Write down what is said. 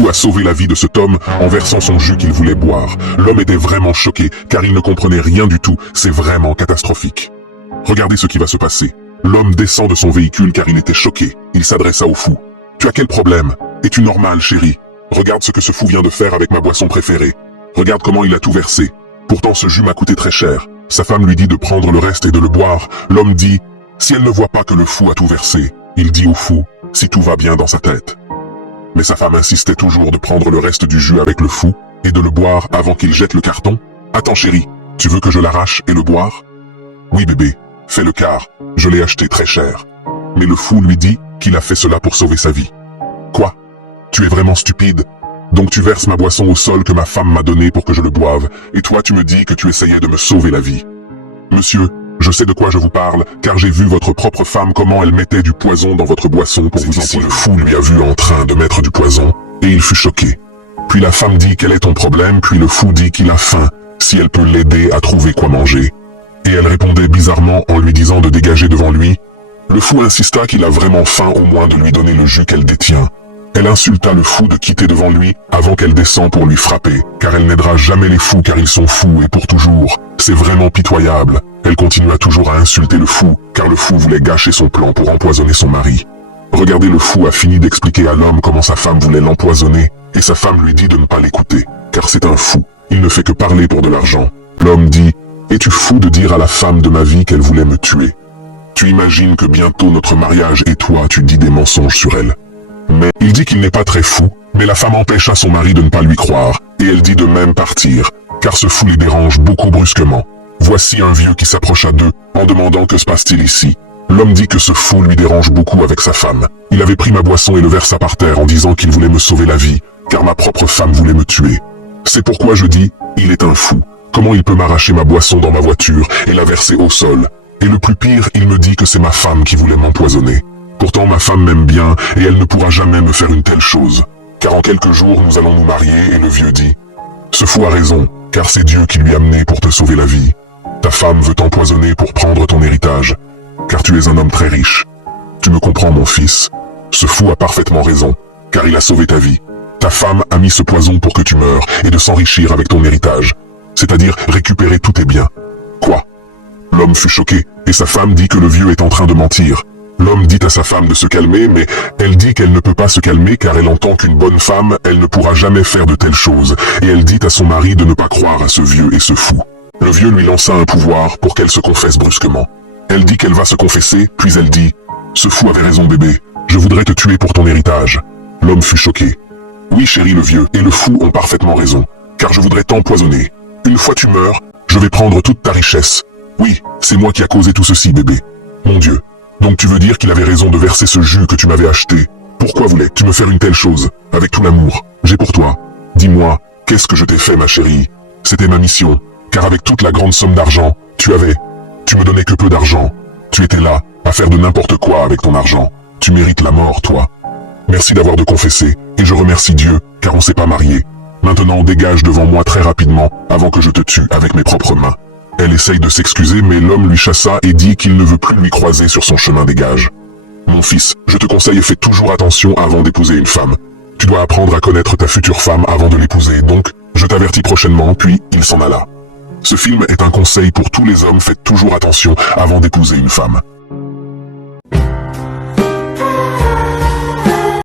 fou a sauvé la vie de cet homme en versant son jus qu'il voulait boire. L'homme était vraiment choqué, car il ne comprenait rien du tout. C'est vraiment catastrophique. Regardez ce qui va se passer. L'homme descend de son véhicule car il était choqué. Il s'adressa au fou. « Tu as quel problème? Es-tu normal, chérie? Regarde ce que ce fou vient de faire avec ma boisson préférée. Regarde comment il a tout versé. Pourtant ce jus m'a coûté très cher. » Sa femme lui dit de prendre le reste et de le boire. L'homme dit « Si elle ne voit pas que le fou a tout versé. » Il dit au fou « Si tout va bien dans sa tête. » Mais sa femme insistait toujours de prendre le reste du jus avec le fou et de le boire avant qu'il jette le carton. « Attends chérie, tu veux que je l'arrache et le boire? »« Oui bébé, fais le quart, je l'ai acheté très cher. » Mais le fou lui dit qu'il a fait cela pour sauver sa vie. « Quoi? Tu es vraiment stupide? Donc tu verses ma boisson au sol que ma femme m'a donnée pour que je le boive, et toi tu me dis que tu essayais de me sauver la vie. Monsieur, je sais de quoi je vous parle, car j'ai vu votre propre femme comment elle mettait du poison dans votre boisson pour vous ici. » Le fou lui a vu en train de mettre du poison, et il fut choqué. Puis la femme dit quel est ton problème, puis le fou dit qu'il a faim, si elle peut l'aider à trouver quoi manger. Et elle répondait bizarrement en lui disant de dégager devant lui. Le fou insista qu'il a vraiment faim au moins de lui donner le jus qu'elle détient. Elle insulta le fou de quitter devant lui avant qu'elle descende pour lui frapper, car elle n'aidera jamais les fous car ils sont fous et pour toujours. C'est vraiment pitoyable. Elle continua toujours à insulter le fou, car le fou voulait gâcher son plan pour empoisonner son mari. Regardez, le fou a fini d'expliquer à l'homme comment sa femme voulait l'empoisonner, et sa femme lui dit de ne pas l'écouter, car c'est un fou. Il ne fait que parler pour de l'argent. L'homme dit « Es-tu fou de dire à la femme de ma vie qu'elle voulait me tuer? Tu imagines que bientôt notre mariage et toi tu dis des mensonges sur elle. » Mais il dit qu'il n'est pas très fou, mais la femme empêcha son mari de ne pas lui croire, et elle dit de même partir, car ce fou les dérange beaucoup brusquement. Voici un vieux qui s'approcha d'eux, en demandant que se passe-t-il ici. L'homme dit que ce fou lui dérange beaucoup avec sa femme. Il avait pris ma boisson et le versa par terre en disant qu'il voulait me sauver la vie, car ma propre femme voulait me tuer. C'est pourquoi je dis, il est un fou. Comment il peut m'arracher ma boisson dans ma voiture et la verser au sol? Et le plus pire, il me dit que c'est ma femme qui voulait m'empoisonner. Pourtant ma femme m'aime bien et elle ne pourra jamais me faire une telle chose. Car en quelques jours nous allons nous marier. Et le vieux dit « Ce fou a raison, car c'est Dieu qui lui a amené pour te sauver la vie. Ta femme veut t'empoisonner pour prendre ton héritage, car tu es un homme très riche. Tu me comprends mon fils? Ce fou a parfaitement raison, car il a sauvé ta vie. Ta femme a mis ce poison pour que tu meurs et de s'enrichir avec ton héritage, c'est-à-dire récupérer tous tes biens. » Quoi? L'homme fut choqué et sa femme dit que le vieux est en train de mentir. L'homme dit à sa femme de se calmer, mais elle dit qu'elle ne peut pas se calmer car elle entend qu'une bonne femme, elle ne pourra jamais faire de telles choses. Et elle dit à son mari de ne pas croire à ce vieux et ce fou. Le vieux lui lança un pouvoir pour qu'elle se confesse brusquement. Elle dit qu'elle va se confesser, puis elle dit « Ce fou avait raison bébé, je voudrais te tuer pour ton héritage. » L'homme fut choqué. « Oui chérie, le vieux et le fou ont parfaitement raison, car je voudrais t'empoisonner. Une fois tu meurs, je vais prendre toute ta richesse. Oui, c'est moi qui a causé tout ceci bébé. Mon Dieu. Donc tu veux dire qu'il avait raison de verser ce jus que tu m'avais acheté? Pourquoi voulais-tu me faire une telle chose? Avec tout l'amour, j'ai pour toi. Dis-moi, qu'est-ce que je t'ai fait ma chérie? C'était ma mission, car avec toute la grande somme d'argent, tu me donnais que peu d'argent. Tu étais là, à faire de n'importe quoi avec ton argent. Tu mérites la mort, toi. Merci d'avoir de confessé, et je remercie Dieu, car on s'est pas marié. Maintenant dégage devant moi très rapidement, avant que je te tue avec mes propres mains. Elle essaye de s'excuser, mais l'homme lui chassa et dit qu'il ne veut plus lui croiser sur son chemin des gages. Mon fils, je te conseille et fais toujours attention avant d'épouser une femme. Tu dois apprendre à connaître ta future femme avant de l'épouser, donc je t'avertis prochainement, puis il s'en alla. Ce film est un conseil pour tous les hommes, faites toujours attention avant d'épouser une femme.